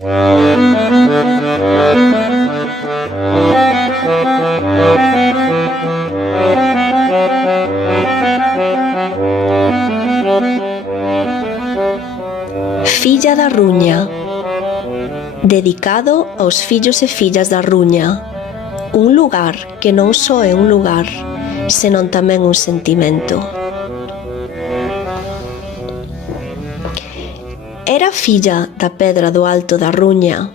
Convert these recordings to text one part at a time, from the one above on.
Filla da Ruña, dedicado aos fillos e fillas da Ruña, un lugar que non só é un lugar, senón tamén un sentimento. Era filla da pedra do alto da Ruña,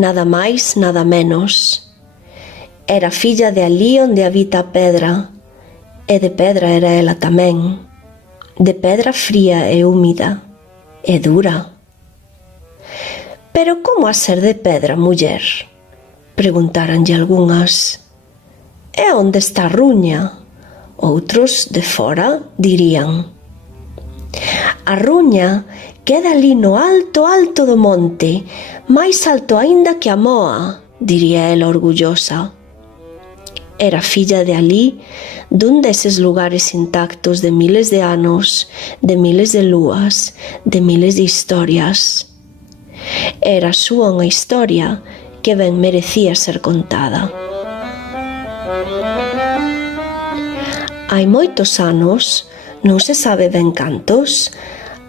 nada máis, nada menos. Era filla de alí onde habita a pedra, e de pedra era ela tamén, de pedra fría e húmida, e dura. Pero como a ser de pedra, muller? Preguntaranlle algunhas. E onde está a Ruña? Outros, de fora, dirían. A Ruña queda ali no alto, alto do monte, máis alto aínda que a Moa, diría ela orgullosa. Era filla de alí, dun deses lugares intactos de miles de anos, de miles de lúas, de miles de historias. Era a súa unha historia que ben merecía ser contada. Hai moitos anos, non se sabe ben cantos,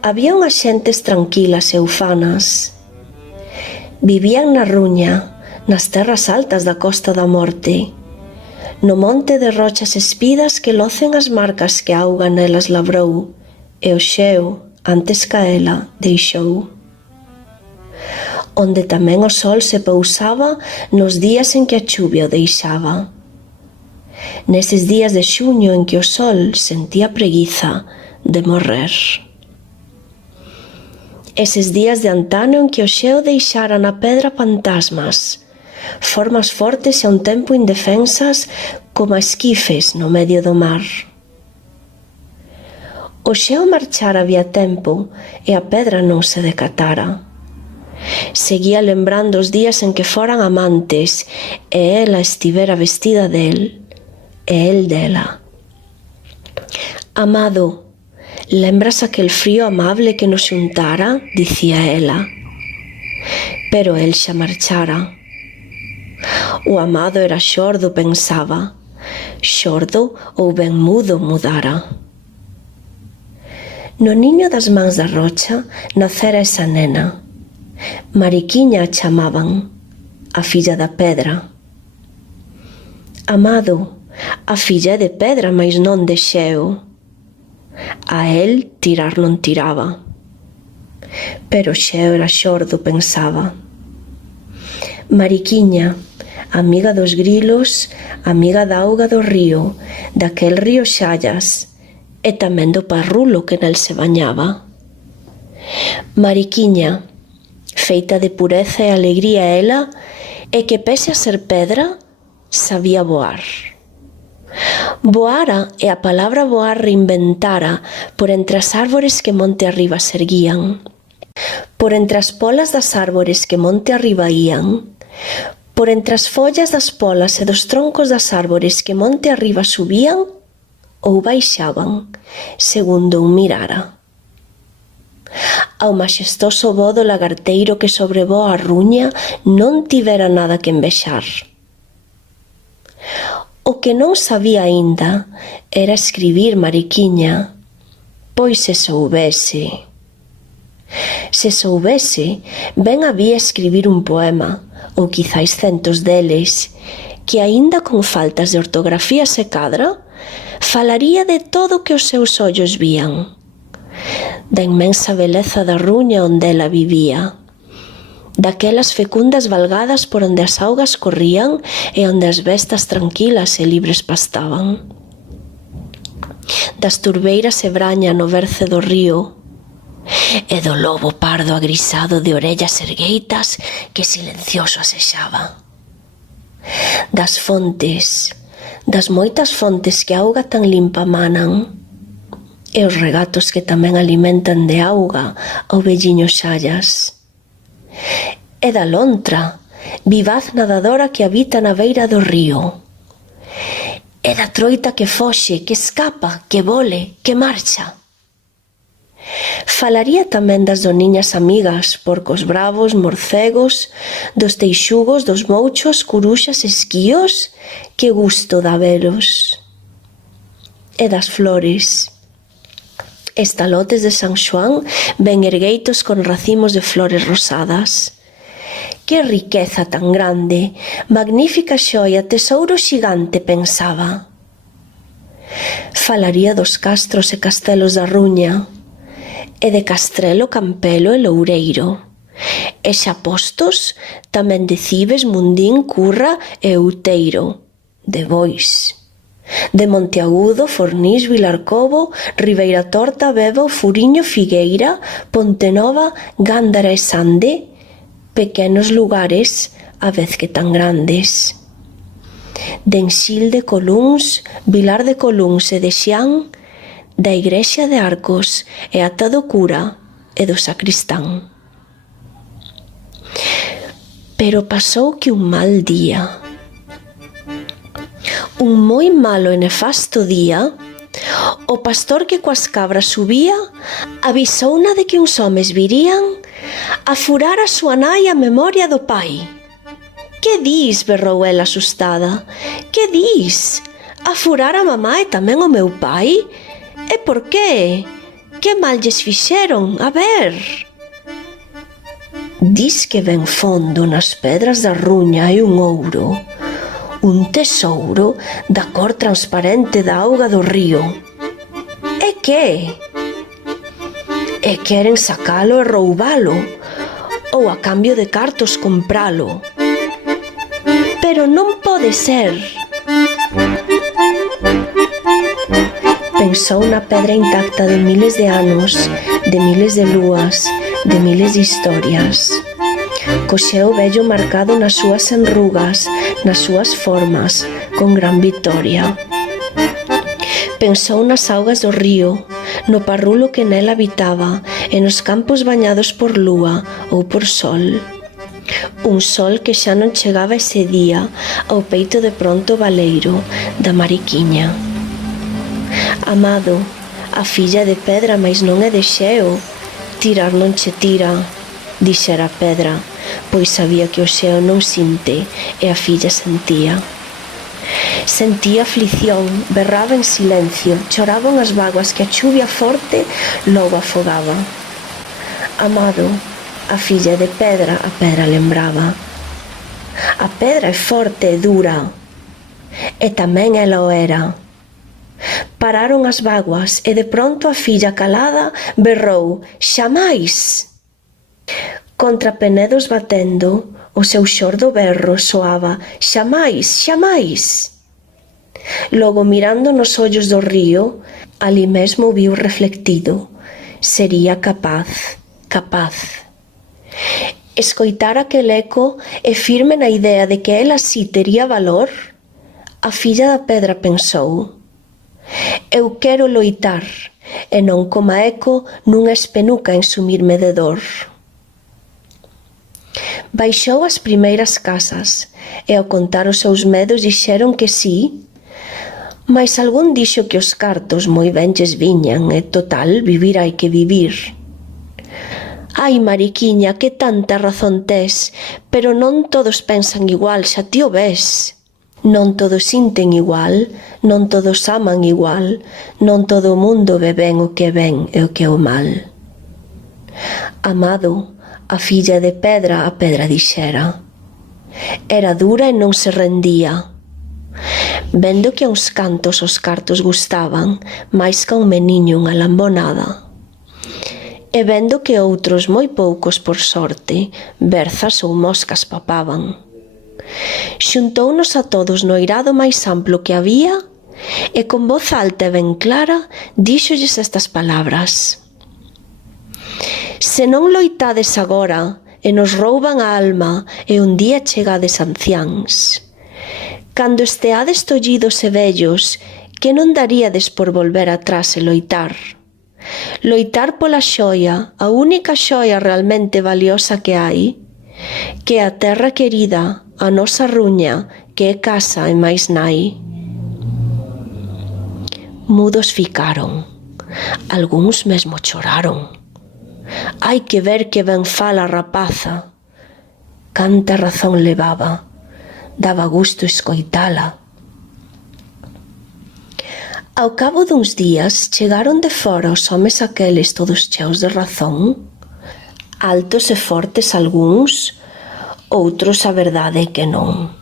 había unhas xentes tranquilas e ufanas. Vivían na Ruña, nas terras altas da Costa da Morte, no monte de rochas espidas que locen as marcas que a auga nelas labrou, e o xeo, antes ca ela, deixou. Onde tamén o sol se pousaba nos días en que a chuvia o deixaba. Neses días de xuño en que o sol sentía preguiza de morrer. Eses días de antano en que o xeo deixara na pedra fantasmas, formas fortes e a un tempo indefensas como esquifes no medio do mar. O xeo marchara había tempo e a pedra non se decatara. Seguía lembrando os días en que foran amantes e ela estivera vestida del e el dela. Amado, lembras aquel frío amable que nos xuntara? Dicía ela. Pero el xa marchara. O amado era xordo, pensaba. Xordo ou ben mudo mudara. No niño das mans da rocha nacera esa nena. Mariquiña a chamaban, a filla da pedra. Amado, a filla é de pedra, mais non de xeo. A el tirar non tiraba. Pero xeo era xordo, pensaba. Mariquiña, amiga dos grilos, amiga da auga do río, daquel río Xallas, e tamén do parrulo que nel se bañaba. Mariquiña, feita de pureza e alegría ela, e que pese a ser pedra, sabía voar. Voara e a palabra voar reinventara por entre as árbores que monte arriba se erguían, por entre as polas das árbores que monte arriba ían, por entre as follas das polas e dos troncos das árbores que monte arriba subían ou baixaban, segundo un mirara. Ao maxestoso voo do lagarteiro que sobrevoa a Ruña non tivera nada que envexar. O que non sabía aínda era escribir, Mariquiña, pois se soubese. Se soubese, ben había escribir un poema, ou quizáis centos deles, que aínda con faltas de ortografía se cadra, falaría de todo o que os seus ollos vían, da inmensa beleza da Ruña onde ela vivía, daquelas fecundas valgadas por onde as augas corrían e onde as bestas tranquilas e libres pastaban, das turbeiras e braña no berce do río, e do lobo pardo agrisado de orellas ergueitas que silencioso asexaba, das fontes, das moitas fontes que a auga tan limpa manan, e os regatos que tamén alimentan de auga ao velliño Xallas, e da lontra, vivaz nadadora que habita na beira do río, e da troita que foxe, que escapa, que vole, que marcha. Falaría tamén das doniñas amigas, porcos bravos, morcegos, dos teixugos, dos mouchos, curuxas, esquíos, que gusto dá velos. E das flores. Estalotes de San Xoán ben ergueitos con racimos de flores rosadas. Que riqueza tan grande, magnífica xoia, tesouro xigante, pensaba. Falaría dos castros e castelos da Ruña, e de Castrelo, Campelo e Loureiro, e xa postos tamén de Cibes, Mundín, Curra e Outeiro, de Bois, de Monteagudo, Fornís, Vilarcobo, Ribeira Torta, Bebo, Furiño, Figueira, Pontenova, Gándara e Sande, pequenos lugares a vez que tan grandes. De Enxil de Colúns, Vilar de Colúns e de Xián, da Igrexa de Arcos e ata do cura e do sacristán. Pero pasou que un mal día, un moi malo e nefasto día, o pastor que coas cabras subía avisouna de que uns homes virían a furar a súa nai a memoria do pai. Que dis? Berrou ela asustada. Que dis? A furar a mamá e tamén o meu pai? E por qué? Que mal lles fixeron? A ver. Dis que ven fondo nas pedras da Ruña hai un ouro, un tesouro da cor transparente da auga do río. E que? E queren sacalo e roubalo, ou a cambio de cartos compralo. Pero non pode ser. Pensou na pedra intacta de miles de anos, de miles de lúas, de miles de historias. Coxeu vello marcado nas súas enrugas, nas súas formas, con gran vitoria. Pensou nas augas do río, no parrulo que nela habitaba e nos campos bañados por lúa ou por sol. Un sol que xa non chegaba ese día ao peito de pronto baleiro da Mariquiña. Amado, a filla de pedra, mais non é de xeo. Tirar non che tira, dixera a pedra, pois sabía que o xeo non sinte e a filla sentía. Sentía aflición, berraba en silencio, choraban as vaguas que a chuvia forte logo afogaba. Amado, a filla de pedra, a pedra lembraba. A pedra é forte e dura, e tamén ela o era. Pararon as vaguas e de pronto a filla calada berrou: «Xamais!». Contra penedos batendo, o seu xordo berro soaba: «Xamais, xamais!». Logo mirando nos ollos do río, ali mesmo viu reflectido: sería capaz. Escoitar aquel eco e firme na idea de que ela sí tería valor, a filla da pedra pensou: «Eu quero loitar e non coma eco nunha espenuca en sumirme de dor». Baixou as primeiras casas e ao contar os seus medos dixeron que sí, mais algún dixo que os cartos moi ben lles viñan e total vivir hai que vivir. «Ai, Mariquiña, que tanta razón tes, pero non todos pensan igual, xa ti o ves. Non todos sinten igual, non todos aman igual, non todo o mundo ve ben o que é ben e o que é o mal». Amado, a filla de pedra, a pedra dixera. Era dura e non se rendía. Vendo que a uns cantos os cartos gustaban máis que a un meniño unha lambonada, e vendo que outros moi poucos, por sorte, berzas ou moscas papaban, xuntounos a todos no eirado máis amplo que había e con voz alta e ben clara díxolles estas palabras: «Se non loitades agora e nos rouban a alma e un día chegades anciáns, cando esteades tollidos e vellos, que non daríades por volver atrás e loitar? Loitar pola xoia, a única xoia realmente valiosa que hai, que é a terra querida, a nosa Ruña, que é casa e máis nai». Mudos ficaron, algúns mesmo choraron. Hai que ver que ben fala a rapaza. Canta razón levaba, daba gusto escoitala. Ao cabo duns días chegaron de fora os homes aqueles todos cheos de razón, altos e fortes algúns, outros a verdade é que non.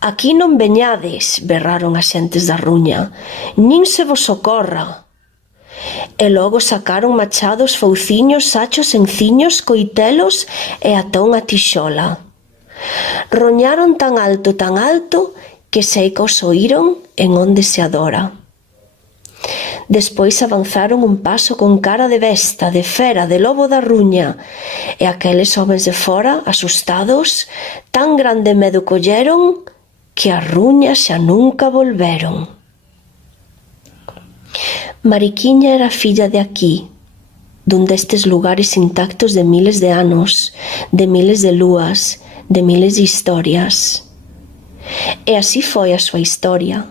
Aquí non veñades, berraron as xentes da ruña, nin se vos socorra. E logo sacaron machados, fouciños, sachos, enciños, coitelos e ata unha tixola. Roñaron tan alto, que sei que os oíron en onde se adora. Despois avanzaron un paso con cara de besta, de fera, de lobo da ruña, e aqueles homes de fora, asustados, tan grande medo colleron que a ruña xa nunca volveron. Mariquiña era filla de aquí, dun destes lugares intactos de miles de anos, de miles de lúas, de miles de historias. E así foi a súa historia,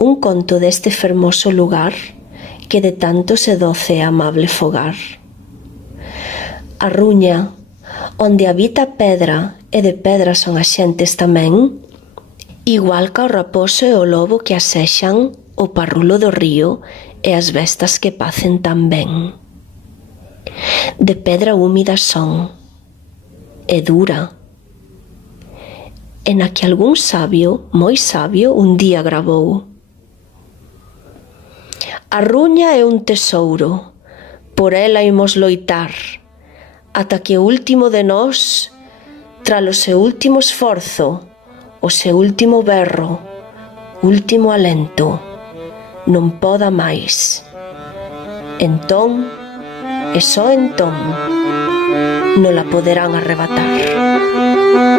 un conto deste fermoso lugar que de tanto se doce e amable fogar. A ruña, onde habita a pedra e de pedra son as xentes tamén, igual ca o raposo e o lobo que asexan, o parrulo do río e as bestas que pacen tan ben. De pedra húmida son, e dura, e na que algún sabio, moi sabio, un día gravou: a ruña é un tesouro, por ela imos loitar, ata que o último de nós, tras o seu último esforzo, o seu último berro, último alento, non poda máis. Entón, e só entón, nola poderán arrebatar.